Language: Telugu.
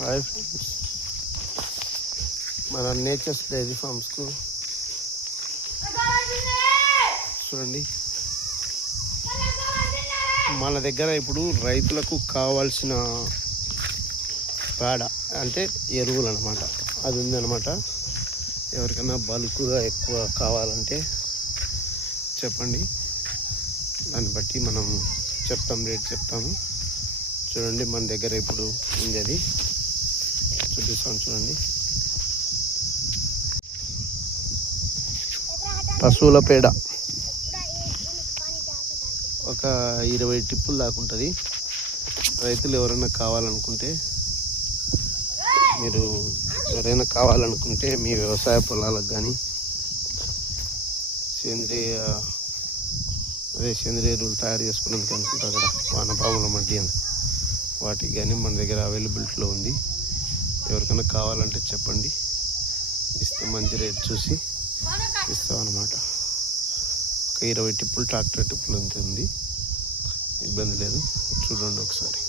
హాయ్ ఫ్రెండ్స్, మన నేచర్స్ డైరీ ఫార్మ్స్కు చూడండి. మన దగ్గర ఇప్పుడు రైతులకు కావాల్సిన పేడ అంటే ఎరువులు అనమాట, అది ఉందన్నమాట. ఎవరికైనా బల్క్గా ఎక్కువ కావాలంటే చెప్పండి, దాన్ని బట్టి మనం చెప్తాం, రేట్ చెప్తాము. చూడండి, మన దగ్గర ఇప్పుడు ఉంది, అది చూపిస్తాను. చూడండి, పశువుల పేడ ఒక 20 టిప్పులు దాకా ఉంటుంది. రైతులు ఎవరైనా కావాలనుకుంటే, మీరు ఎవరైనా కావాలనుకుంటే మీ వ్యవసాయ పొలాలకు కానీ సేంద్రియ ఎరువులు తయారు చేసుకోవడానికి అనుకుంటారు కదా, వానపాముల మడ్డి అని, వాటికి కానీ మన దగ్గర అవైలబిలిటీలో ఉంది. ఎవరికైనా కావాలంటే చెప్పండి, ఇస్తాం. మంచి రేట్ చూసి ఇస్తామన్నమాట. ఒక 20 టిప్పులు ట్రాక్టర్ టిప్పులు అంతే ఉంది, ఇబ్బంది లేదు. చూడండి ఒకసారి.